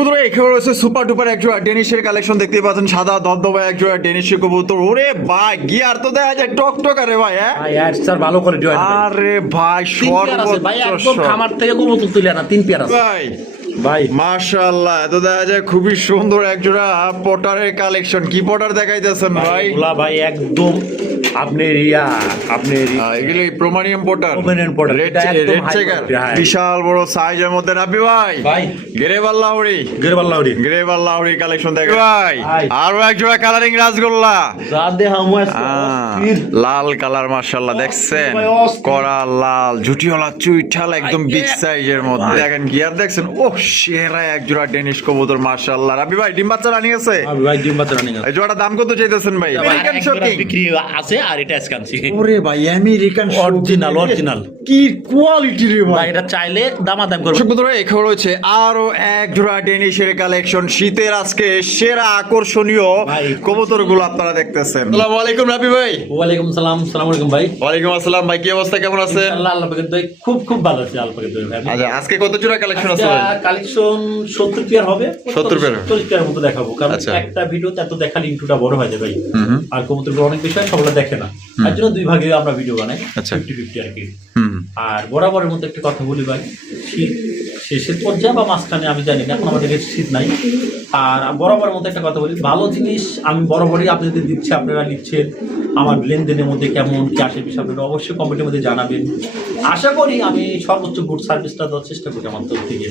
বন্ধুরা এখানে রয়েছে সুপার ডুপার এক জোড়া ডেনিশের কালেকশন দেখতে পাচ্ছেন। সাদা দবদবা এক জোড়া ডেনিশের কবুতর। ওরে ভাই গিয়ার তো দেখা যায় টক টক আরে ভাই হ্যাঁ স্যার ভালো করে জয় আরে ভাই তিন ভাই একদম সর্বোচ্চ খামার থেকে কবুতর তুলে না তিন পেয়ার আছে। ভাই ভাই। মাশাআল্লাহ তো দেখা যায় খুবই সুন্দর এক জোড়া পটারের কালেকশন কি পটার দেখাইতেছেন ভাই? ভাই একদম আপনার আপনার আহ, এগুলো প্রমাণিয়াম potter Romanian red red checker. বিশাল বড় সাইজের মধ্যে। রাবি ভাই। ভাই। গেরেবাল লাউরি। গেরবাল্লাউরি গ্রেভাল লাউরি কালেকশন দেখে ভাই। ভাই। এক জোড়া কালারিং রাসগোল্লা। যা দেহা লাল কালার দেখছেন। করা লাল ঝুটিওয়ালা চুইঠাল একদম বিগ সাইজের মধ্যে। দেখেন গিয়ার দেখছেন? ও সেরা এক জোড়া ডেনিশ কবুতর মার্শাল্লাহ রাবি ভাই ডিম বাচ্চা রানি আছে? ভাই ডিম বাচ্চা রানিং আছে। এই জোড়াটা দাম কত চাইতেছেন ভাই? আমেরিকান শকিং বিক্রি আছে। আর এটা আজকানছি ওরে ভাই আমেরিকান Original, original। কি কোয়ালিটি রে ভাই। এটা চাইলে দামাদাম করবে বন্ধুরা এখানে রয়েছে আরও এক জোড়া ডেনিশের কালেকশন শীতের আজকে সেরা আকর্ষণীয় ভাই, কবুতরগুলো আপনারা দেখতেছেন। আসসালামু আলাইকুম রাবি ভাই। ওয়ালাইকুম সালাম সালাম আলাইকুম ভাই। ওয়ালাইকুম আসসালাম ভাই কি অবস্থা কেমন আছেন? ইনশাআল্লাহ আল্লাহ পাকের দয়ায় খুব খুব ভালো আছে আল্লাহ পাকের দয়ায় ভাই। আচ্ছা আজকে কত জোড়া কালেকশন আছে ভাই? কালেকশন সত্তর পেয়ার হবে। 70 পেয়ার। সত্তর পেয়ার মতো দেখাবো কারণ আচ্ছা। একটা ভিডিওতে এত দেখালে ইন্টুটা বড় হয়ে যায় ভাই। আর কবুতরগুলো অনেক বিষয় সবগুলো দেখে না। তার জন্য দুই ভাগে আমরা ভিডিও বানাই আচ্ছা। ফিফটি ফিফটি আর কি। আর বরাবরের মধ্যে একটা কথা বলি ভাই শীত শেষের পর্যায়ে বা মাঝখানে আমি জানি না, এখন আমাদের শীত নাই। আর বরাবর মধ্যে একটা কথা বলি, ভালো জিনিস আমি বরাবরই আপনাদের দিচ্ছি, আপনারা নিচ্ছেন। আমার লেনদেনের মধ্যে কেমন, কি আসে বিষয় আপনারা অবশ্যই কমেন্টের মধ্যে জানাবেন। আশা করি আমি সর্বোচ্চ গুড সার্ভিসটা দেওয়ার চেষ্টা করি আমার তরফ থেকে।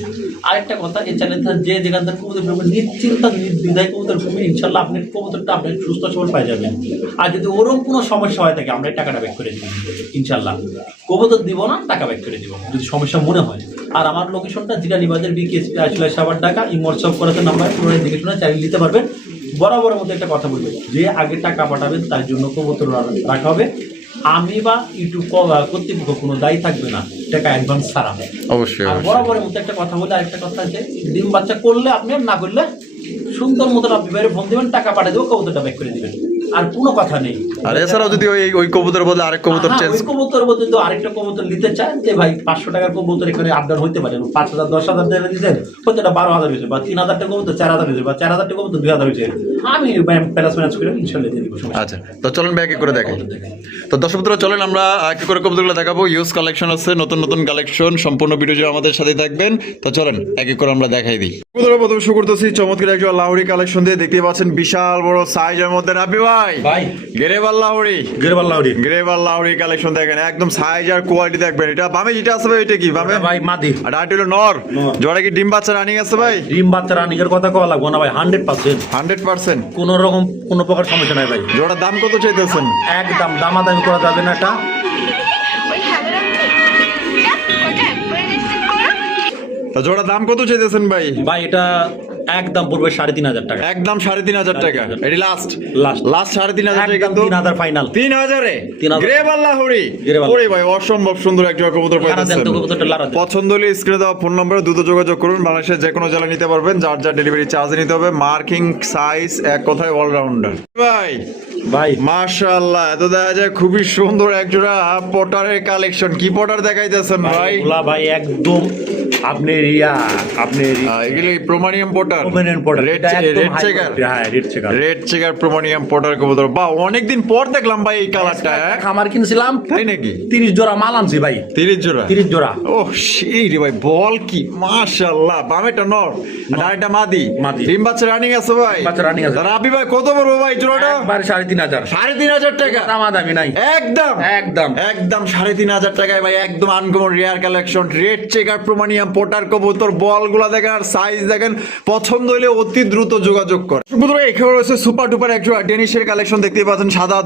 আরেকটা কথা, এই চ্যানেলটা যে যেখান থেকে কবুতর প্রেমী নিশ্চিন্তা, নির্দ্বিধায় কবুতর প্রেমী ইনশাল্লাহ আপনি কবুতরটা আপনি সুস্থ সবল পাই যাবেন। আর যদি ওরকম কোনো সমস্যা হয় থাকে, আমরা টাকাটা ব্যাক করে দিব, ইনশাল্লাহ। কবুতর দিব না, টাকা ব্যাক করে দিব, যদি সমস্যা মনে হয়। আর আমার লোকেশনটা জিরানি বাজার বিকেএসপি আসলে সাবার টাকা এই হোয়াটসঅ্যাপ করাতে নাম্বার পুরো দিকে শুনে চাইলে নিতে পারবেন। বরাবরের মধ্যে একটা কথা বলবেন যে আগে টাকা পাঠাবেন তার জন্য কবুতর রাখা হবে। আমি বা ইউটিউব কর্তৃপক্ষ কোনো দায়ী থাকবে না টাকা অ্যাডভান্স ছাড়া অবশ্যই আর অবশ্যই। বরাবরের মধ্যে একটা কথা বলে আরেকটা কথা আছে ডিম বাচ্চা করলে আপনি না করলে সুন্দর মতন আপনি বাইরে ফোন দিবেন টাকা পাঠিয়ে দেবো কবুতরটা ব্যাক করে দিবেন। আর কোনো কথা নেই। আর এছাড়াও যদি ওই ওই কবুতর বদলে আরেক কবুতর হ্যাঁ, চেঞ্জ ওই কবুতর বলতে তো আরেকটা কবুতর নিতে চান যে ভাই পাঁচশো টাকার কবুতর এখানে হইতে পারে পাঁচ হাজার দশ হাজার টাকা দিচ্ছেন হয়তো এটা বারো হাজার হয়েছে বা তিন হাজার টাকা কবুতর চার হাজার হয়েছে বা চার হাজার টাকা কবুতর দুই হাজার হয়েছে। আমি প্যালাস ম্যানেজ করে ইনশাল্লাহ দিয়ে দিব আচ্ছা তো চলেন ব্যাকে করে দেখাই। তো দর্শক বন্ধুরা চলেন আমরা এক এক করে কবুতরগুলো দেখাবো। ইউজ কালেকশন আছে নতুন নতুন কালেকশন সম্পূর্ণ ভিডিও আমাদের সাথে থাকবেন। তো চলেন এক এক করে আমরা দেখাই দিই। প্রথমে শুরু করতেছি চমৎকার একজন লাউরি কালেকশন দিয়ে দেখতে পাচ্ছেন বিশাল বড় সাইজের মধ্যে রাবি ভাই। ভাই। গেরেবাল লাউরি গেরবাল্লাউরি গ্রেভাল লাউরি কালেকশন দেখেন একদম সাইজ আর কোয়ালিটি দেখবেন। এটা বামে যেটা আছে ভাই এটা কি? বামে? ভাই মাদি। আর হলো নর। জোড়া কি ডিম বাচ্চা রানিং আছে ভাই? ডিম বাচ্চা রানিকের কথা কওয়া লাগবো না ভাই হান্ড্রেড পার্সেন্ট হান্ড্রেড পার্সেন্ট কোনো রকম কোনো প্রকার সমস্যা নাই ভাই। জোড়ার দাম কত চাইতেছেন? একদম দামাদামি করা যাবে না এটা। জোড়ার দাম কত চাইতেছেন ভাই? ভাই এটা একদম পড়বে সাড়ে তিন হাজার টাকা। একদম সাড়ে তিন হাজার টাকা। এটি লাস্ট লাস্ট লাস্ট সাড়ে তিন হাজার টাকা তিন হাজার ফাইনাল তিন হাজারে। তিন হাজার। গ্রেবাল্লা হরি। ওরে ভাই অসম্ভব সুন্দর একটা কবুতর। পছন্দ হলে স্ক্রিনে দেওয়া ফোন নম্বরে দ্রুত যোগাযোগ করুন। বাংলাদেশের যে কোনো জেলা নিতে পারবেন। যার যার ডেলিভারি চার্জ নিতে হবে। মার্কিং সাইজ এক কথায় অলরাউন্ডার ভাই ভাই। মাশাআল্লাহ এত দেখা যায় খুবই সুন্দর এক জোড়া পটারের কালেকশন কি পটার দেখাইতেছেন ভাই ভাই? একদম আপনার ইয়া আপনার আহ, এগুলো potter? potter, red red checker? হ্যাঁ। Red checker. পটার কবুতর। বা অনেকদিন পর দেখলাম ভাই এই কালারটা হ্যাঁ? খামার কিনছিলাম তাই নাকি? তিরিশ জোড়া মাল আনছি ভাই। তিরিশ জোড়া? তিরিশ জোড়া। ও সেই রে ভাই বল কি? মাশাআল্লাহ বামেটা নর আর আরেকটা মাদি। মাদি। ডিম বাচ্চা রানিং আছে ভাই। বাচ্চা running আছে। রাবি ভাই কত বড় ভাই জোড়াটা? একবার সাড়ে তিন হাজার। সাড়ে তিন হাজার টাকা? দামাদামি নাই। একদম? একদম। একদম সাড়ে তিন হাজার টাকায় ভাই একদম uncommon rare collection red checker প্রমাণিয়াম potter কবুতর বলগুলা দেখেন আর সাইজ দেখেন পছন্দ হলে অতি দ্রুত যোগাযোগ করে বন্ধুরা এখানে রয়েছে সুপার ডুপার ডেনিশের কালেকশন দেখতে পাচ্ছেন সাদা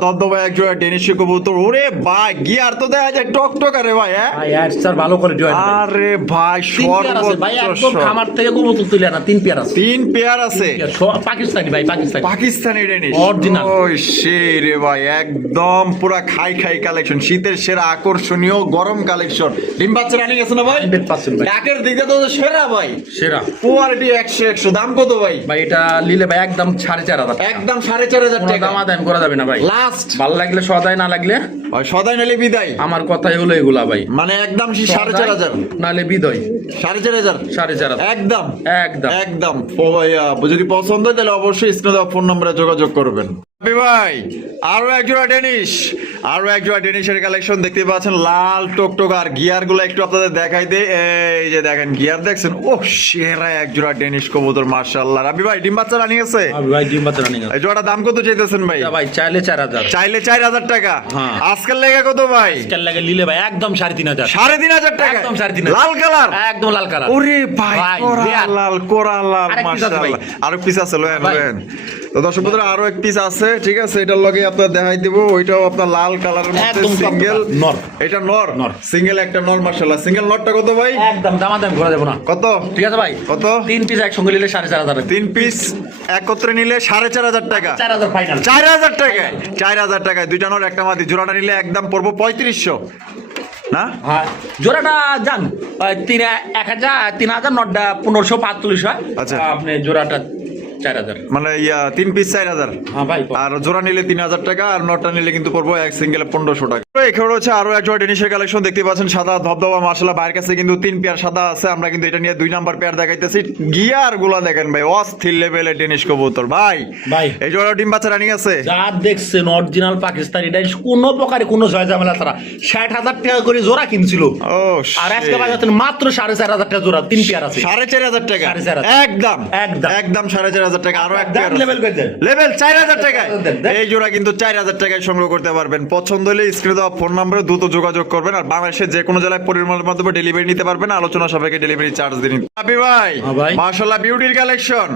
কবুতর। ওরে ভাই গিয়ার তো দেখা যায় টক টক আরে ভাই হ্যাঁ স্যার ভালো করে জয় আরে ভাই সর্বোচ্চ খামার থেকে কবুতর তুলে না তিন পেয়ার আছে। তিন পেয়ার আছে। পাকিস্তানি ভাই পাকিস্তানি। Pakistani Danish Original। সেই রে ভাই একদম পুরা খাই খাই কালেকশন শীতের সেরা আকর্ষণীয় গরম কালেকশন ডিম বাচ্চা রানিং আছে না ভাই? ডাকের দিকে তো সেরা ভাই। সেরা। কোয়ালিটি একশো একশো দাম কত ভাই? ভাই এটা নিলে ভাই একদম সাড়ে চার হাজার একদম সাড়ে চার হাজার টাকা। দামা দাম করা যাবে না ভাই। লাস্ট ভালো লাগলে সদাই না লাগলে সদাই নালে বিদায়। আমার কথাই হলো এগুলা ভাই। মানে একদম সাড়ে চার হাজার। নালে বিদয়। সাড়ে চার হাজার? সাড়ে চার হাজার। একদম। একদম। একদম। ও ভাইয়া, যদি পছন্দ হয় তাহলে অবশ্যই স্ক্রিনে ফোন নম্বরে যোগাযোগ করবেন। ভাই আরও এক জোড়া আরও এক জোড়া কালেকশন দেখতে পাচ্ছেন লাল টকটক আর গিয়ারগুলো একটু আপনাদের দেখাই দে এই যে দেখেন গিয়ার দেখছেন ও সেরা এক জোড়া কবুতর মার্শাল্লাহ রাবি ভাই ডিম বাচ্চা রানিং আছে? ভাই ডিম বাচ্চা রানিং এই জোড়াটা দাম কত চাইতেছেন ভাই? ভাই চাইলে চার হাজার। চাইলে চার হাজার টাকা। হ্যাঁ। আজকাল লেগে কত ভাই? স্কেল লাগে নিলে ভাই একদম সাড়ে তিন হাজার। সাড়ে তিন হাজার টাকা? একদম সাড়ে তিন হাজার। লাল কালার? একদম লাল কালার। ওরে ভাই কোরা লাল কোরা লাল মাশাআল্লাহ। আরও পিস আছে লোয়েন। লোয়েন। তো দর্শক বন্ধুরা আরও এক পিস আছে ঠিক আছে? এটার লগে আপনার দেখাই দিব। ওইটাও আপনার লাল কালারের মধ্যে সিঙ্গেল নর। এটা নর? নর। সিঙ্গেল একটা নর মাশাআল্লাহ। সিঙ্গেল নরটা কত ভাই? একদম দামা দাম করা যাবে না। কত? ঠিক আছে ভাই? কত? তিন পিস একসঙ্গে নিলে সাড়ে চার হাজার। তিন পিস একত্রে নিলে সাড়ে চার হাজার টাকা। চার হাজার ফাইনাল চার হাজার টাকায় চার হাজার টাকায় দুইটা নর একটা মাদি। জোড়াটা নিলে একদম পড়ব পঁয়ত্রিশশো। না? হ্যাঁ। জোড়াটা যান তিন এক হাজার তিন হাজার নটা পনেরোশো পাঁচচল্লিশ হয়। আচ্ছা। আপনি জোড়াটা চার হাজার। মানে ইয়া তিন পিস চার হাজার। হ্যাঁ ভাই আর জোড়া নিলে তিন হাজার টাকা আর নটটা নিলে কিন্তু পড়ব এক সিঙ্গেল পনেরোশো টাকা। এখানে হচ্ছে আরও এক জোড়া কালেকশন দেখতে পাচ্ছেন সাদা ধবধবা মার্শাল্লাহ বাইরের কাছে কিন্তু তিন পেয়ার সাদা আছে। আমরা কিন্তু এটা নিয়ে দুই নাম্বার পেয়ার দেখাইতেছি। গিয়ারগুলা দেখেন ভাই অস্থির লেভেলে টেনিস কবুতর। ভাই ভাই। এই জোড়া ডিম বাচ্চা রানিং আছে? যা দেখছেন অরিজিনাল পাকিস্তানি এটা কোনো প্রকারে কোনো জয় ঝামেলা তারা ষাট হাজার টাকা করে জোড়া কিনছিল। ও আর আজকে বাজাতেন মাত্র সাড়ে চার হাজার টাকা জোড়া তিন পেয়ার আছে। সাড়ে চার হাজার টাকা। একদম। একদম। একদম সাড়ে চার হাজার টাকা আরও এক দাম করে দেন। লেভেল চার হাজার টাকায়। দেন, দেন। এই জোড়া কিন্তু চার হাজার টাকায় সংগ্রহ করতে পারবেন। পছন্দ হলে স্ক্রিনে দেওয়া ফোন নম্বরে দ্রুত যোগাযোগ করবেন আর বাংলাদেশের যে কোনো জেলায় পরিমাণের মাধ্যমে ডেলিভারি নিতে পারবেন। আলোচনা সাপেক্ষে ডেলিভারি চার্জ দিন হাবি ভাই হ্যাঁ বিউটির collection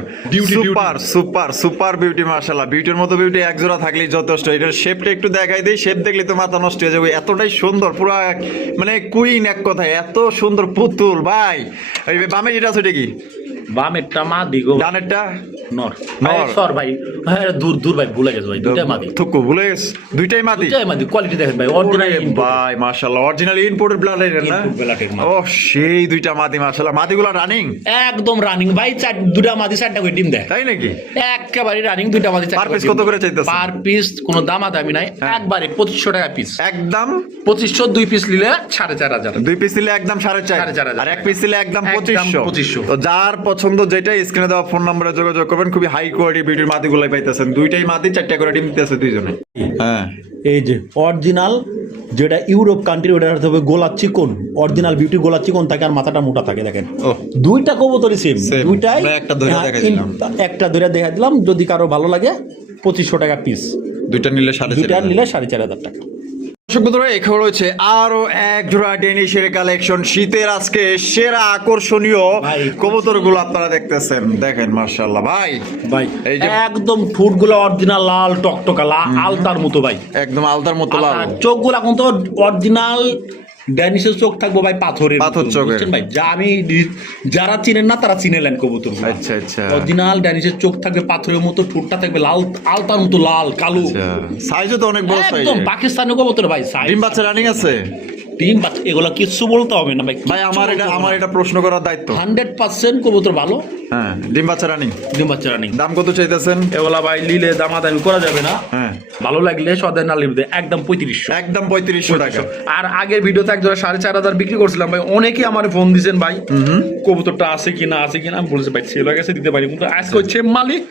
super super super beauty মার্শাল্লাহ বিউটির মতো বিউটি এক জোড়া থাকলেই যথেষ্ট। এটার শেপটা একটু দেখাই দিই। শেপ দেখলে তো মাথা নষ্ট হয়ে যাবে। এতটাই সুন্দর পুরো মানে কুইন এক কথায়। এত সুন্দর পুতুল ভাই। বামে যেটা আছে কি? বামেরটা মা দিগো ডানেরটা? নর। নর। সর ভাই। হ্যাঁ দূর দূর ভাই ভুলে গেছে ভাই দুটাই মাদি। থুকু ভুলে গেছে? দুইটাই মাটি দুটাই মাদি কোয়ালিটি দেখেন ভাই অরিজিনাল ভাই মাশাআল্লাহ অরিজিনাল ইম্পোর্টেড ব্লাড এর না? Input blood এর মাদি। ও সেই দুইটা মাটি মাশাআল্লাহ। মাটিগুলো রানিং একদম রানিং ভাই চার দুটা মাদি চারটা করে ডিম দেয়। তাই নাকি? একেবারে রানিং দুইটা মাদি piece কত করে চাইতেছে? পার পিস কোনো দামা দামি নাই। হ্যাঁ। একবারে পঁচিশশো টাকা পিস একদম? পঁচিশশো দুই পিস নিলে সাড়ে চার হাজার। দুই পিস দিলে একদম সাড়ে চার। সাড়ে চার হাজার আর এক পিস দিলে একদম পঁচিশশো। 2500 তো যার পছন্দ যেটা স্ক্রিনে দেওয়া ফোন নম্বরে যোগাযোগ করবেন খুবই হাই কোয়ালিটি বিউটির মাটিগুলাই পাইতেছেন। দুইটাই মাটি চারটা করে ডিম দিতেছে দুইজনে। হ্যাঁ। এই যে অরিজিনাল যেটা ইউরোপ কান্ট্রি ওটা হতে হবে গোলা চিকন। অরিজিনাল বিউটি গোলা চিকন থাকে আর মাথাটা মোটা থাকে দেখেন। দুইটা কবুতরই সেম। দুইটাই একটা ধরে হ্যাঁ, দেখাই দিলাম। একটা ধরে দেখা দিলাম যদি কারও ভালো লাগে পঁচিশশো টাকা পিস দুইটা নিলে সাড়ে দুইটা নিলে সাড়ে চার হাজার টাকা। দর্শক বন্ধুরা এখানে রয়েছে আরও এক জোড়া ডেনিশের কালেকশন শীতের আজকে সেরা আকর্ষণীয়। কবুতরগুলো আপনারা দেখতেছেন। দেখেন মার্শাল্লাহ ভাই। ভাই এই যে- একদম ঠোঁটগুলো অরিজিনাল লাল টকটকা আলতার মতো ভাই। একদম আলতার মতো লাল। চোখ চোখগুলো কিন্তু অরিজিনাল ড্যানিশের চোখ থাকব ভাই পাথরের পাথর চোখের। ভাই? যা আমি যারা চিনেন না তারা চিনেলেন কবুতর আচ্ছা আচ্ছা। অরিজিনাল ড্যানিশের চোখ থাকবে পাথরের মতো ঠোঁটটা থাকবে লাল আলতার মতো লাল কালো। সাইজও তো অনেক বড় সাইজ একদম পাকিস্তানি কবুতর ভাই size- ডিম বাচ্চা রানিং আছে? ডিম বাচ্চা এগুলো কিচ্ছু বলতে হবে না ভাই ভাই আমার এটা আমার এটা প্রশ্ন করার দায়িত্ব। হান্ড্রেড পার্সেন্ট কবুতর ভালো। হ্যাঁ ডিম বাচ্চা রানিং ডিম বাচ্চা রানিং দাম কত চাইতেছেন? এগুলা ভাই লিলে দামাদামি করা যাবে না। হ্যাঁ। ভালো লাগলে সদাই না লিখবে একদম পঁয়ত্রিশশো। একদম পঁয়ত্রিশশো টাকা। আর আগের ভিডিওতে একজন সাড়ে চার হাজার বিক্রি করছিলাম ভাই অনেকেই আমার ফোন দিয়েছেন ভাই কবুতরটা আছে কি না আছে কি না আমি বলছি ভাই ছেলে গেছে দিতে পারি। কিন্তু আজকে হচ্ছে মালিক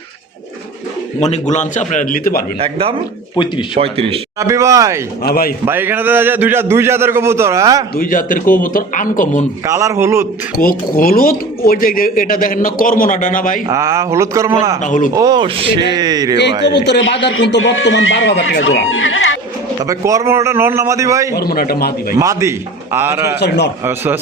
অনেকগুলো আনছে আপনারা নিতে পারবেন। একদম? পঁয়ত্রিশ। পঁয়ত্রিশ। রাবি ভাই। হ্যাঁ ভাই। ভাই এখানে দেখা যায় দুইটা দুই জাতের কবুতর হ্যাঁ? দুই জাতের কবুতর আনকমন কালার হলুদ। হলুদ? ওই যে এটা দেখেন না কর্মনাটা না ভাই। আহ হলুদ করব না না হলুদ। ও সেই রে এই কবুতরের বাজার কিন্তু বর্তমান বারো হাজার টাকা জোড়া। তবে কর্মটা নর না মাদি ভাই? মাদি ভাই। মাদি। আর নর।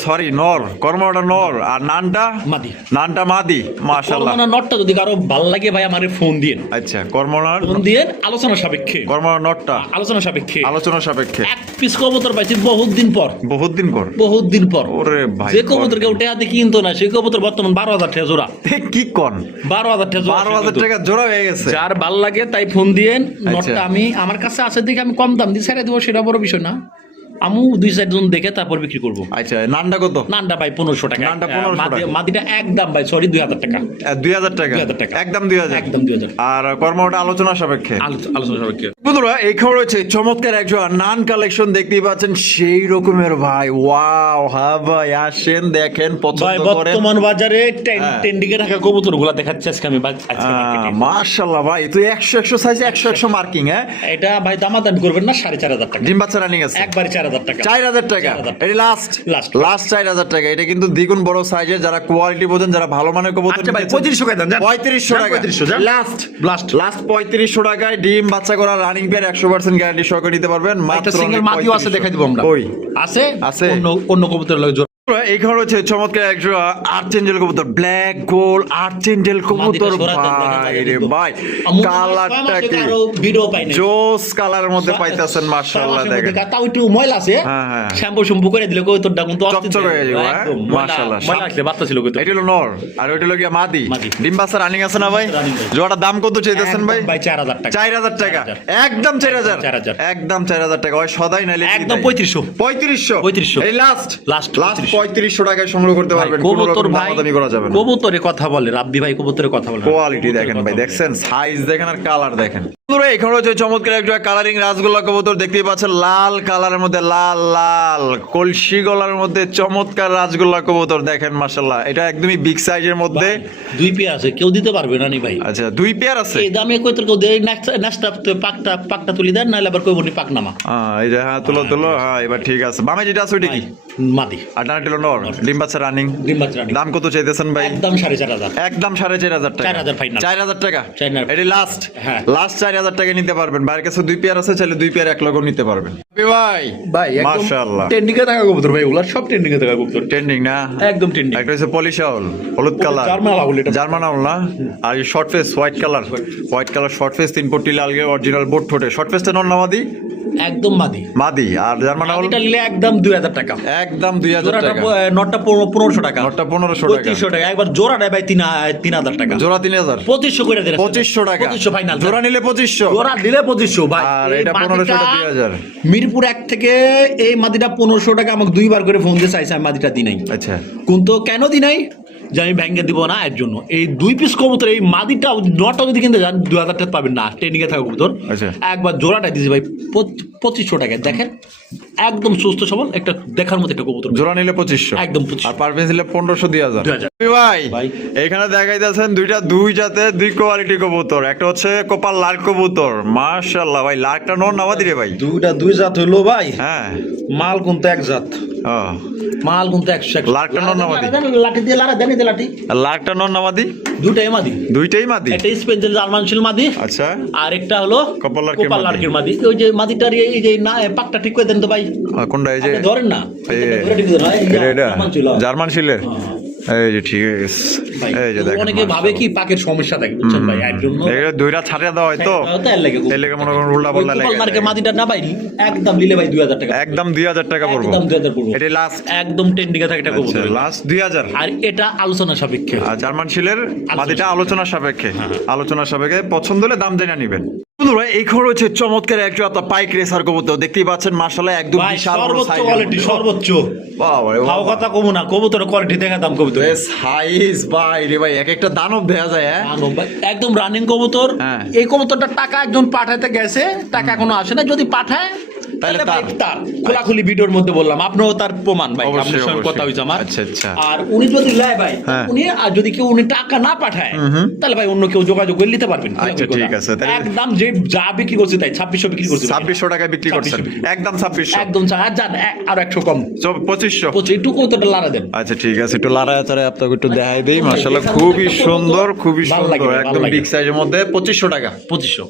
সরি নর। কর্মটা নর। আর নানটা? মাদি। নানটা মাদি মাশাআল্লাহ। নটটা যদি কারও ভালো লাগে ভাই আমারে ফোন দিন আচ্ছা কর্মনার ফোন দিয়ে আলোচনা সাপেক্ষে। নরটা? আলোচনা সাপেক্ষে। আলোচনা সাপেক্ষে। এক পিস কবুতর পাইছি বহুত দিন পর। বহুত দিন পর? বহুত দিন পর। ওরে ভাই যে কবুতর কেউ টেহাতে কিনতো না সেই কবুতর বর্তমান বারো হাজার টাকা জোড়া। কি কন? বারো হাজার টাকা জোড়া বারো হাজার টাকা জোড়া হয়ে গেছে। যার ভালো লাগে তাই ফোন দিয়েন। আচ্ছা। নটটা আমি আমার কাছে আছে দেখে আমি কম দাম দিয়ে ছেড়ে দেবো সেটা বড় বিষয় না। আমু দুই চারজন দেখে তারপর বিক্রি করব। আচ্ছা নানটা কত? নানটা ভাই পনেরোশো টাকা। নানটা 1500 মাদি- টাকা। মাদিটা একদম ভাই সরি দুই হাজার টাকা। দুই হাজার টাকা? 2000 টাকা। একদম দুই হাজার? একদম দুই হাজার। আর কর্মটা আলোচনা সাপেক্ষে? আলোচনা সাপেক্ষে। বন্ধুরা চমৎকার একজন নান কালেকশন দেখতেই পাচ্ছেন সেই রকমের ভাই। ওয়াও হ্যাঁ ভাই আসেন দেখেন পছন্দ করেন। বর্তমান বাজারে হ্যাঁ। ট্রেন্ডিং এ থাকা কবুতরগুলা দেখাচ্ছে আজকে আমি এ। ভাই তুই একশো একশো সাইজ একশো একশো মার্কিং হ্যাঁ? এটা ভাই দামাদামি করবেন না সাড়ে চার হাজার টাকা। ডিম বাচ্চা রানিং আছে? একবারে চার টাকা। চার হাজার টাকা। এটা লাস্ট লাস্ট চার হাজার টাকা। এটা কিন্তু দ্বিগুণ বড় সাইজের যারা কোয়ালিটি বোঝেন যারা ভালো মানের কবুতর আচ্ছা ভাই নিতে চান- পঁয়ত্রিশশো টাকা পঁয়ত্রিশশো টাকা। পঁয়ত্রিশশো, লাস্ট লাস্ট পঁয়ত্রিশশো টাকায় ডিম বাচ্চা করা রানিং পেয়ার একশো পার্সেন্ট গ্যারান্টি সহকারে নিতে পারবেন। মাত্র সিঙ্গেল আছে দেখাই দিব আমরা। ওই আছে? আছে। অন্য অন্য কবুতরের চমৎকার আর্চেঞ্জেল কবুতর ব্ল্যাক গোল আর্চেঞ্জেল কবুতর ভাই রে ভাই কালারটা কি। জোস কালারের মধ্যে পাইতেছেন মাসের দেখেন মধ্যে তাও একটু ময়লা আছে। হ্যাঁ, হ্যাঁ। শ্যাম্পু শ্যাম্পু করে দিলে কবুতরটা কিন্তু চকচক হয়ে যাবে, হ্যাঁ? মাশাআল্লাহ। ময়লা আসলে বাচ্চা ছিল কবুতর। এটা হলো নর আর ওইটা হলো গিয়া মাদি। মাদি। ডিম বাচ্চা রানিং আছে না ভাই? জোড়াটার দাম কত চাইতেছেন ভাই? ভাই চার হাজার টাকা। চার হাজার টাকা। একদম চার হাজার। 4,000 একদম চার হাজার টাকা। ওই সদাই নাইলে একদম পঁয়ত্রিশশো। পঁয়ত্রিশশো? 3500 এই লাস্ট লাস্ট 3500 পঁয়ত্রিশশো টাকায় সংগ্রহ করতে পারবেন কবুতর ভাই করা যাবে কবুতরে কথা বলে রাব্বি ভাই কবুতরে কথা বলে। কোয়ালিটি দেখেন ভাই দেখছেন? সাইজ দেখেন আর কালার দেখেন। বন্ধুরা, এখানে হচ্ছে চমৎকার একটা কালারিং রাসগোল্লা কবুতর। দেখতেই পাচ্ছেন লাল কালারের মধ্যে লাল লাল কলসি গলার মধ্যে চমৎকার রাসগোল্লা কবুতর দেখেন মাশাল্লাহ এটা একদমই বিগ সাইজের মধ্যে। দুই পেয়ে আছে কেউ দিতে পারবে না নি ভাই। আচ্ছা দুই পেয়ার আছে? এই দামে কই তোর কেউ দেয়? নাচটা পাকটা পাকটা তুলি দেন নাহলে আবার কই পাক নামা হ্যাঁ এই যে হ্যাঁ তুলো তুলো হ্যাঁ এবার ঠিক আছে। বামে যেটা আছে ওইটা কি? মাদি। আর ডানাটি নর ডিম বাচ্চা রানিং ডিম বাচ্চা রানী। দাম কত চাইতেছেন ভাই? একদম সাড়ে চার হাজার। একদম সাড়ে চার হাজার টাকা। 4,000 final। চার হাজার টাকা? চার লাস্ট হ্যাঁ। লাস্ট চার হাজার টাকা নিতে পারবেন। বাইরের কাছে দুই পেয়ার আছে চাইলে দুই পেয়ার এক লগও নিতে পারবেন। ভাই ভাই মাশাআল্লাহ। ট্রেন্ডিং এ থাকা কবুতর ভাই ওগুলা সব ট্রেন্ডিং এ থাকা কবুতর। ট্রেন্ডিং না? একদম ট্রেন্ডিং। একটা হচ্ছে পলিশাউল হলুদ কালার। জার্মান আউল এটা। জার্মান আউল না? আর short face white colour white colour short face তিন পট্টি লাল অরিজিনাল বোর্ড ঠোঁটে। শর্ট ফেসটা নন না মাদি? একদম মাদি। মাদি। আর জার্মান আউল? মাদিটা নিলে একদম দুই হাজার টাকা। একদম দুই হাজার জোড়াটা টাকা। নটটা পনেরো- পনেরোশো টাকা। নটটা পনেরোশো টাকা। পঁয়ত্রিশশো টাকা। একবার জোড়াটা ভাই তিন হা- তিন হাজার টাকা। জোড়া তিন হাজার। পঁচিশশো করে দিলে পঁচিশশো টাকা। পঁচিশশো ফাইনাল জোড়া নিলে পঁচিশশো। জোড়া দিলে পঁচিশশো ভাই। আর এটা মাদিটা 1500 টা 2000 মিরপুর এক থেকে এই মাদিটা পনেরোশো টাকা আমাকে দুইবার করে ফোন দিয়ে চাইছে আমি মাদিটা দিই নাই। আচ্ছা। কিন্তু কেন দি নাই? যে আমি ব্যাংকে দিব না এর জন্য। এই দুই পিস কবুতর এই মাদিটা নটা যদি কিনতে যান দুই হাজার টাকা পাবেন না। ট্রেনিং এ থাকা কবুতর। আচ্ছা। একবার জোড়াটা দিয়েছি ভাই পঁচ- পঁচিশশো টাকা দেখেন একদম সুস্থ সবল একটা দেখার মতো একটা কবুতর। জোড়া নিলে পঁচিশশো। একদম আর পার পিস নিলে পনেরোশো দুই হাজার। ভাই ভাই। এখানে দেখাইতেছেন দুইটা দুই জাতের দুই কোয়ালিটি কবুতর। একটা হচ্ছে কপাল লাল কবুতর। মাশাল্লাহ ভাই লালটা নর নামাদি রে ভাই? দুইটা দুই জাত হইল ভাই। হ্যাঁ। মাল কিন্তু এক জাত। মাল কিন্তু একশো একশো। লাখটা নর মাদি লাঠি দিয়ে লারা দেন লাঠি লাখটা লালটা নর নামাদি? দুটাই মাদি। দুইটাই মাদি? একটা স্পেন্সেল জার্মান শিল মাদি আচ্ছা। আর একটা হলো কপাল লার্কের কপাল মাদি। মাদি। ওই যে মাদিটার এই এই যে না পাকটা ঠিক করে দেন তো ভাই। কোনটা এই যে? ধরেন না। এই- ধরে ঠিক ধরেন, ছিল। জার্মান শিলের এই যে ঠিক আছে এই যে দেখেন অনেকে ভাবে কি পাকের সমস্যা থাকে বুঝছেন ভাই এর জন্য এটা দুইটা ছাড়িয়ে দেওয়া হয় তো। তো এর লাগে মনে করেন উল্টা লেগে। মাদিটা না ভাই একদম নিলে ভাই 2000 টাকা। একদম দুই হাজার টাকা পড়ব। একদম 2000 পড়ব। এটা লাস্ট একদম ট্রেন্ডিং এ থাকে এটা আচ্ছা লাস্ট দুই হাজার। আর এটা আলোচনা সাপেক্ষে। আর জার্মান শিলের মাদিটা আলোচনা সাপেক্ষে। আলোচনা সাপেক্ষে। পছন্দ হলে দাম জেনে নিবেন। বন্ধুরা এই খবর হচ্ছে চমৎকার একটা আপনার পাইক রেসার কবুতর। দেখতেই পাচ্ছেন মার্শাল্লাহ একদম বিশাল সর্বোচ্চ কোয়ালিটি মধ্যে। সর্বোচ্চ। বাবা রে কথা কমু না কবুতর কোয়ালিটি দেখা কবুতর। সাইজ ভাই রে ভাই এক একটা দানব যায় হ্যাঁ? একদম রানিং কবুতর। হ্যাঁ। এই কবুতরটা টাকা একজন পাঠাতে গেছে টাকা এখনও আসে না যদি পাঠায় তাহলে তার। তার খোলাখুলি ভিডিওর মধ্যে বললাম। আপনিও তার প্রমাণ ভাই আপনার সঙ্গে কথা হয়েছে আমার। আচ্ছা, আচ্ছা। আর উনি যদি লেয় ভাই হ্যাঁ। উনি আর যদি কেউ উনি টাকা না পাঠায় তাহলে ভাই অন্য কেউ যোগাযোগ করে নিতে পারবেন। আচ্ছা, ঠিক আছে, একদম যে যা বিক্রি করছে তাই ছাব্বিশশো বিক্রি করছে। ছাব্বিশশো টাকায় বিক্রি করছেন। একদম ছাব্বিশশো। একদম আর যান আর একশো কম। পঁচিশশো। একটু লারা দেন। আচ্ছা ঠিক আছে একটু চাড়ায় আপনাকে একটু দেখাই দিই। খুবই সুন্দর খুবই সুন্দর একদম বিগ সাইজের মধ্যে পঁচিশশো টাকা। পঁচিশশো।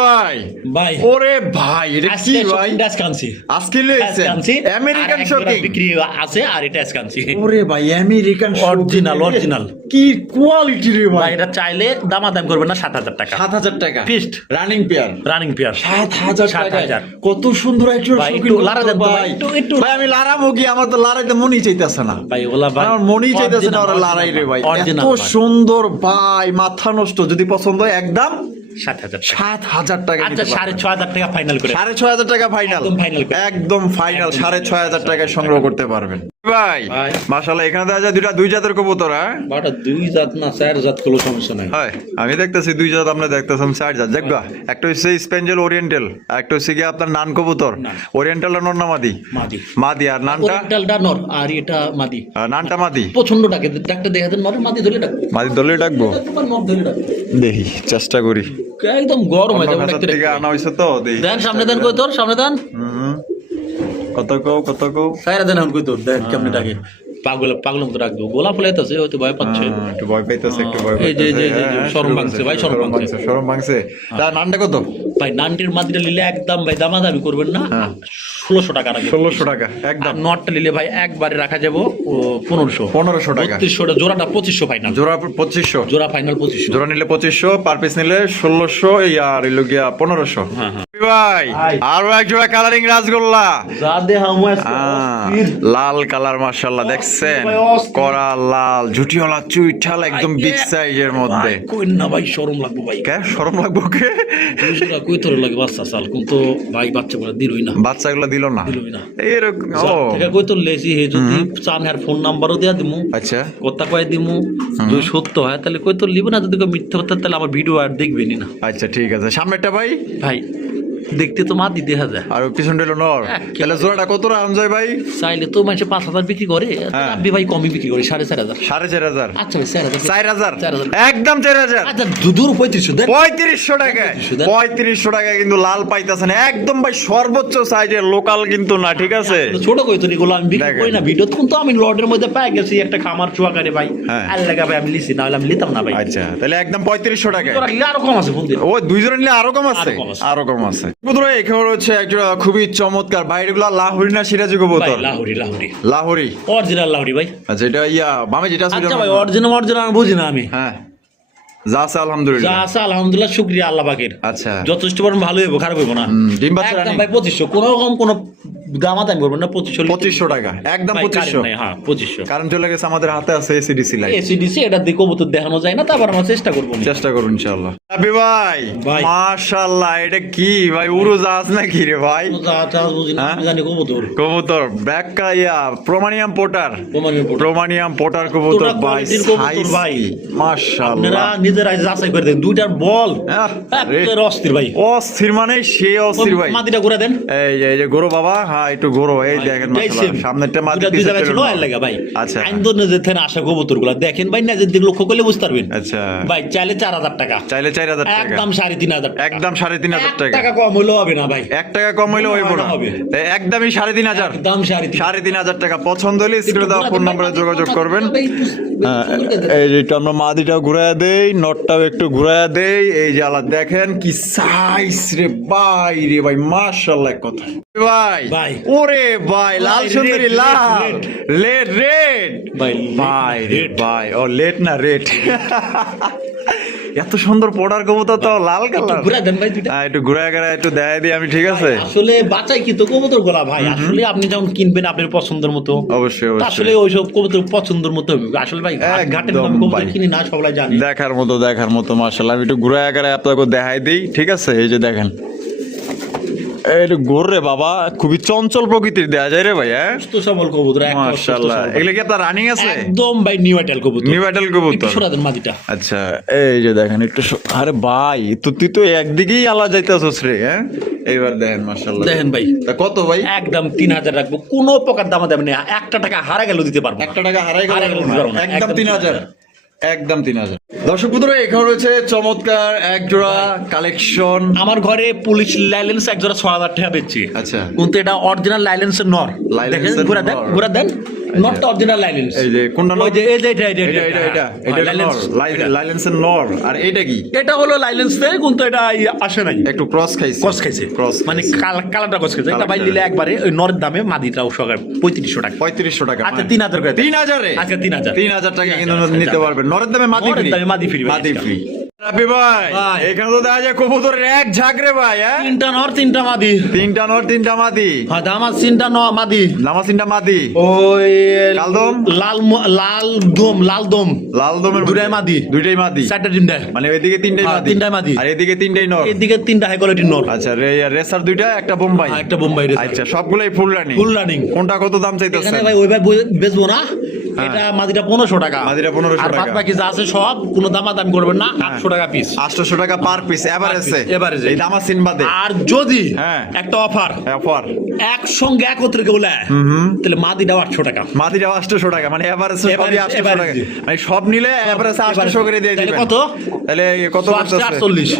ভাই। ভাই। ওরে ভাই এটা কি ভাই? আজকে আজকে লইছে আমেরিকান শপিং বিক্রি আছে আর এটা ওরে ভাই আমেরিকান Original, original। কি কোয়ালিটি রে ভাই। এটা চাইলে দামাদাম করবেন না সাত হাজার টাকা। সাত হাজার টাকা। Fixed। Running pair running pair সাত হাজার সাত টাকা কত সুন্দর একটা শৌখিন লারা দেন ভাই, ভাই। আমি লারামো কি? আমার তো লারাইতে মনই চাইতেছে না। ভাই ওলা ভাই আমার মনই চাইতেছে না ওরা লড়াই রে ভাই। এত সুন্দর ভাই মাথা নষ্ট। যদি পছন্দ হয় একদম সাত হাজার টাকা। সাত হাজার টাকা আচ্ছা সাড়ে ছ ছয় হাজার টাকা ফাইনাল করে। সাড়ে ছয় হাজার টাকা ফাইনাল একদম একদম ফাইনাল সাড়ে ছয় হাজার টাকায় সংগ্রহ করতে পারবেন। ভাই। মাসাল্লাহ এখানে দেখা দুইটা দুই জাতের কবুতর হ্যাঁ? বাটা দুই জাত না চার জাত কোনো সমস্যা নাই। হয় আমি দেখতেছি দুই জাত আপনি দেখতেছেন চার জাত। দেখবা একটা হচ্ছে স্পেঞ্জেল ওরিয়েন্টাল একটা হচ্ছে গিয়ে আপনার নান কবুতর। ওরিয়েন্টাল নর না মাদি? মাদি। মাদি আর নানটা? ওরিয়েন্টালটা নর আর এটা মাদি। নানটা মাদি? প্রচণ্ড ডাকে ডাক্তার দেখা দেন নরের মাদি ধরে ডাকবে। মাদি ধরে ডাকবে? দেখি চেষ্টা করি। একদম গরম হয়ে যাবে ডাক্তার আনা হয়েছে তো দেখি দেন সামনে দেন কই তোর সামনে দেন। হুম। কত কও কত কও সাইরা দেন এখন কই দেন কেমনে ডাকে। পাগল পাগল মতো রাখব গোলা ফুলাইতেছে হয়তো ভয় পাচ্ছে। হ্যাঁ, একটু ভয় পাইতেছে একটু ভয় এই এই যে, এই যে, পাইতেছে। হ্যাঁ, শরম ভাঙছে, ভাই, শরম শরম ভাঙছে। ভাঙছে। শরম ভাঙছে। তার নানটা কত? ভাই নানটির মাদিটা নিলে একদম ভাই দামাদামি করবেন না। হ্যাঁ। ষোলোশো টাকা রাখবে ষোলোশো টাকা একদম। নটটা নিলে ভাই একবারে রাখা যাব পনেরোশো। পনেরোশো টাকা। জোড়াটা পঁচিশশো ফাইনাল জোড়া পঁচিশশো। জোড়া ফাইনাল পঁচিশশো। জোড়া নিলে পঁচিশশো পার পিস নিলে ষোলোশো আর গিয়া পনেরোশো। হ্যাঁ, ভাই ভাই। আরও এক জোড়া কালারিং রাসগোল্লা লাল কালার মার্শাল্লাহ দেখছেন। করা লাল ঝুটিওয়ালা চুইঠাল একদম বিগ সাইজের মধ্যে। কই না ভাই লাগবো ভাই। কে? লাগবো কে? কই তোর লাগে বাচ্চা সাল কিন্তু ভাই দিলই না। বাচ্চাগুলো দিল না? দিলই না। এরকম ও। কই তোর লেছি হে যদি চান আর ফোন নাম্বারও দিয়া দিমু। আচ্ছা। কথা কয়ে দিমু। যদি সত্য হয় তাহলে কই তোর লিব না? যদি মিথ্যা কথা তাহলে আমার ভিডিও আর দেখবেনি না। আচ্ছা ঠিক আছে। সামনেরটা ভাই? ভাই দেখতে তো মাদি দেখা যায়। আর পিছনটা হলো নর। তাহলে জোড়াটা কত রাম যায় ভাই? চাইলে তো মানুষ পাঁচ হাজার বিক্রি করে হ্যাঁ। আপনি ভাই কমই বিক্রি করে সাড়ে চার হাজার। সাড়ে চার হাজার। আচ্ছা চার হাজার। চার হাজার। একদম চার হাজার। আচ্ছা দুদূর পঁয়ত্রিশশো পঁয়ত্রিশশো টাকায় পঁয়ত্রিশশো টাকায় কিন্তু লাল পাইতেছেন। একদম ভাই সর্বোচ্চ সাইজের লোকাল কিন্তু না ঠিক আছে? ছোট কই তো এগুলো আমি বিক্রি। করি না ভিডিও তখন তো আমি লটের মধ্যে পাই গেছি একটা খামার চুয়াকারে ভাই। হ্যাঁ। আর লাগা ভাই আমি লিছি না হলে আমি লিতাম না ভাই। আচ্ছা তাহলে একদম পঁয়ত্রিশশো টাকা। আরও কম আছে বন্ধু। ও দুইজন নিলে আরও কম আছে। আরও কম আছে। আরও বন্ধুরা এখানে রয়েছে একটা খুবই চমৎকার বাইরেগুলা লাহুরি না সিরাজি কবুতর লাহুরি লাহুরি। লাহুরি? অরিজিনাল লাহুরি ভাই। আচ্ছা এটা ইয়া বামে যেটা আছে আচ্ছা ভাই অরিজিনাল অরিজিনাল আমি বুঝি না আমি। হ্যাঁ। যা আছে যা আলহামদুলিল্লাহ আছে আলহামদুলিল্লাহ শুক্রিয়া আল্লাহ পাকের। আচ্ছা। যথেষ্ট পরিমাণ ভালো হইব খারাপ হইব না। ডিম বাচ্চা ভাই কোনো রকম কোনো দামা দামি করবেন না পঁচিশশো পঁচিশশো টাকা। একদম পঁচিশশো। হ্যাঁ পঁচিশশো। কারণ চলে গেছে আমাদের হাতে আছে এসিডিসি লাইট এসিডিসি এটা দিয়ে কবুতর দেখানো যায় না তারপর আমরা চেষ্টা করব চেষ্টা করুন ইনশাআল্লাহ। রাবি ভাই। মাশাআল্লাহ এটা কি ভাই উড়োজাহাজ নাকি রে ভাই? বুঝি না, হ্যাঁ? আমি জানি কবুতর। কবুতর ব্যাক ইয়া প্রোমানিয়াম পোটার। প্রোমানিয়াম পোটার কবুতর ভাই কবুতর ভাই। আপনারা মাশাআল্লাহ নিজেরাই যাচাই করে দেন দুইটার বল। একেবারে অস্থির ভাই। অস্থির মানে সে অস্থির ভাই। মাটিটা ঘুরে দেন। এই যে এই যে গরু বাবা হ্যাঁ একটু এই দেখেন এই মাশাআল্লাহ সামনেরটা মাটি দুই জায়গায় ছিল আর লাগা ভাই। আচ্ছা। আইন তো নিজের থেকে আসা কবুতরগুলা দেখেন ভাই নিজের দিকে লক্ষ্য করলে বুঝতে পারবেন। আচ্ছা। ভাই চাইলে চার হাজার টাকা। চাইলে চার হাজার টাকা। একদম সাড়ে তিন হাজার টাকা। একদম সাড়ে তিন হাজার টাকা। টাকা কম হইলেও হবে না ভাই। এক টাকা কম হইলে হইব না। একদমই সাড়ে তিন হাজার। একদম সাড়ে তিন হাজার টাকা। পছন্দ হলে স্ক্রিনে দেওয়া ফোন নাম্বারে যোগাযোগ করবেন। হ্যাঁ, এই যে আমরা মাদিটাও ঘুরাইয়া দেই নটটাও একটু ঘুরাইয়া দেই। এই যে আলা দেখেন কি সাইজ রে ভাই রে ভাই মাশাআল্লাহ এক কথা ভাই। ওরে ভাই লাল সুন্দরী লাল। লেট রেড ভাই, ভাই রে ভাই ও লেট না রেড এত সুন্দর পড়ার কবুতর তো লাল কালার। ঘুরে দেন ভাই দুইটা। একটু ঘুরায় ঘুরায় একটু দিই আমি ঠিক আছে? আসলে বাঁচাই কি তো কবুতর গোলা ভাই? আসলে আপনি যখন কিনবেন আপনার পছন্দের মতো অবশ্যই তা আসলে অবশ্যই। ওইসব কবুতর পছন্দের মতো আসলে ভাই ঘাট- ঘাটের আমি কবুতর কিনি না সবাই জানি। দেখার মতো দেখার মতো মার্শাল আমি একটু ঘুরে আকারে আপনাকে দেখাই দিই ঠিক আছে? এই যে দেখেন। রে বাবা খুবই চঞ্চল প্রকৃতির দেয়া যায় রে ভাই হ্যাঁ? সুস্থ সবল কবুতর সবল। এগুলো কি আপনার রানিং আছে? একদম ভাই নিউ কবুতর। নিউ কবুতর। সরা দেন মাদিটা আচ্ছা এই যে দেখেন একটু আরে ভাই তো তুই তো একদিকেই আলা যাইতেছস রে হ্যাঁ? এইবার দেখেন মার্শাল্লাহ দেখেন ভাই। তা কত ভাই? একদম তিন হাজার রাখব কোনো প্রকার দামা দাম নেই। একটা টাকা হারা গেল দিতে পারব না। একটা টাকা হারাই গেল একদম তিন হাজার। একদম তিন হাজার। দর্শক বন্ধুরা এখানে রয়েছে চমৎকার এক জোড়া কালেকশন আমার ঘরে পুলিশ লাইলেন্স এক জোড়া ছ হাজার টাকা পেয়েছি আচ্ছা। কিন্তু এটা অরিজিনাল লাইসেন্সের নর। লাইলেন্স ঘুরা দেন ঘুরা দেন। নটটা অরিজিনাল লাইলেন্স এই যে কোনটা ওই যে এই যে এটা এটা এটা এটা এটা এটা লাইলেন্স লাইলেন্সের নর আর এটা কি? এটা হলো লাইলেন্স থেকে কিন্তু এটা আসে নাই। একটু ক্রস খাইছে। কস খাইছে। ক্রস মানে কালারটা কস খাইছে। এটা ভাই নিলে একবারে ওই নরের দামে মাদিটাও সকাল পঁয়ত্রিশশো টাকা। পঁয়ত্রিশশো টাকা আচ্ছা তিন হাজার করে তিন হাজারে? আচ্ছা তিন হাজার। তিন হাজার টাকা কিন্তু নিতে আচ্ছা। পারবেন। নরের দামে মাদি ফ্রি মাদি free মাদি। ফ্রি রাফি ভাই ভাই। এখানে তো দেখা যায় কবুতরের এক ঝাঁকরে ভাই হ্যাঁ? তিনটা নর তিনটা মাদি। তিনটা নর তিনটা মাদি। হ্যাঁ দামার তিনটা ন মাদি। নামা তিনটা মাদি। ওই লাল ম- লাল দম লাল দম। লাল দমের দুটাই মাদি। দুইটাই মাদি। চারটা ডিম দেয় মানে তিনটাই হ্যাঁ, মাদি। তিনটাই মাদি। আর এদিকে তিনটাই নর। এদিকে তিনটা হাই কোয়ালিটির নর। আচ্ছা রেসার দুইটা একটা বোম্বাই। একটা বোম্বাই। আচ্ছা সবগুলাই ফুল রানিং ফুল রানিং কোনটা কত দাম চাইতেছেন? ভাই বেচবো না। এটা মাদিটা পনেরোশো টাকা। মাদিটা 1500 টাকা। বাকি যা আছে সব কোনো দামা দাম করবেন না। আটশো টাকা পিস আটশো টাকা পার পিস এভারেজে average এই দামা সিন আর যদি হ্যাঁ। একটা অফার অফার একসঙ্গে একত্রে কেউ তাহলে মাদিটাও আটশো টাকা। মাদিটা আটশো টাকা মানে এভারেজ সবই আটশো টাকা। মানে সব নিলে এভারেজ আটশো করে দিয়ে দিবেন। কত? তাহলে কত আটচল্লিশ।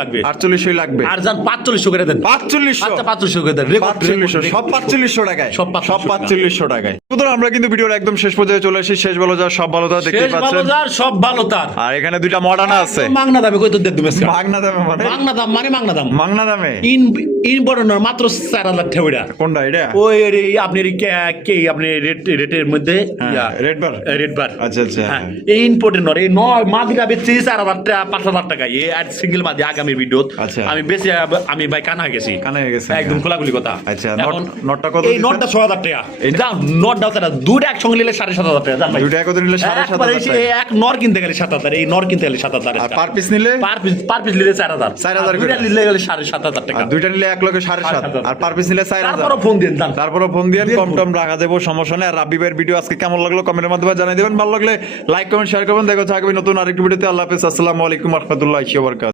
লাগবে। আটচল্লিশই লাগবে। আর যান পাঁচচল্লিশশো করে দেন। পাঁচচল্লিশশো। আচ্ছা পাঁচচল্লিশশো করে দেন। রেকর্ড পাঁচচল্লিশশো সব পাঁচচল্লিশশো টাকায়। সব সব পাঁচচল্লিশশো টাকায়। সুতরাং আমরা কিন্তু ভিডিওর একদম শেষ পর্যায়ে চলে আসি শেষ ভালো যা সব ভালো যা দেখতে পাচ্ছেন। সব ভালো তার আর এখানে দুইটা মডার্ন আছে। মাংনা দামে কই তো দেখ তুমি মাগনা দামে মানে? মাংনা দাম মানে মাংনা দাম। মাগনা দামে? ইন ইম্পর্টেন্ট মাত্র চার হাজার ঠেউড়া কোনটা এটা? ওই রে, আপনার এই কে- কে আপনি রেট রেটের মধ্যে হ্যাঁ, red bar? রেড বার। আচ্ছা, আচ্ছা, হ্যাঁ। হ্যাঁ। এই ইম্পর্টেন্ট নয় এই নয় মাদিটা বেচছি চার হাজার টাকা পাঁচ হাজার টাকা। এই আর সিঙ্গেল মাদি আগামী ভিডিও আচ্ছা। আমি বেশি আমি ভাই কানা গেছি। কানা হয়ে গেছেন, একদম। খোলাগুলি কথা। আচ্ছা, নটটা কত এই নটটা ছ হাজার টাকা। এই- যাও নটটাও তারা দুটো একসঙ্গে নিলে সাড়ে সাত হাজার টাকা জান ভাই। দুইটা একত্রে নিলে সাড়ে সাত একবারে হাজার এসে টাকা। এক নর কিনতে গেলে সাত হাজার এই নর কিনতে গেলে সাত হাজার আর পার পিস নিলে? পার পিস পার পিস নিলে চার হাজার। চার হাজার দুইটা নিলে গেলে সাড়ে সাত হাজার টাকা। দুইটা নিলে এক লক্ষ সাড়ে সাত। আর পার পিস নিলে চার হাজার। ফোন দিন তারপরে ফোন দিয়ে কম টম রাখা যাব সমস্যা নেই। আর রাব্বি ভাইয়ের ভিডিও আজকে কেমন লাগল কমেন্টের মাধ্যমে জানিয়ে দেবেন। ভালো লাগলে লাইক কমেন্ট শেয়ার করবেন। দেখো থাকবে নতুন আরেকটি ভিডিওতে আল্লাহ হাফিজ। আসসালামু আলাইকুম রহমতুল্লাহ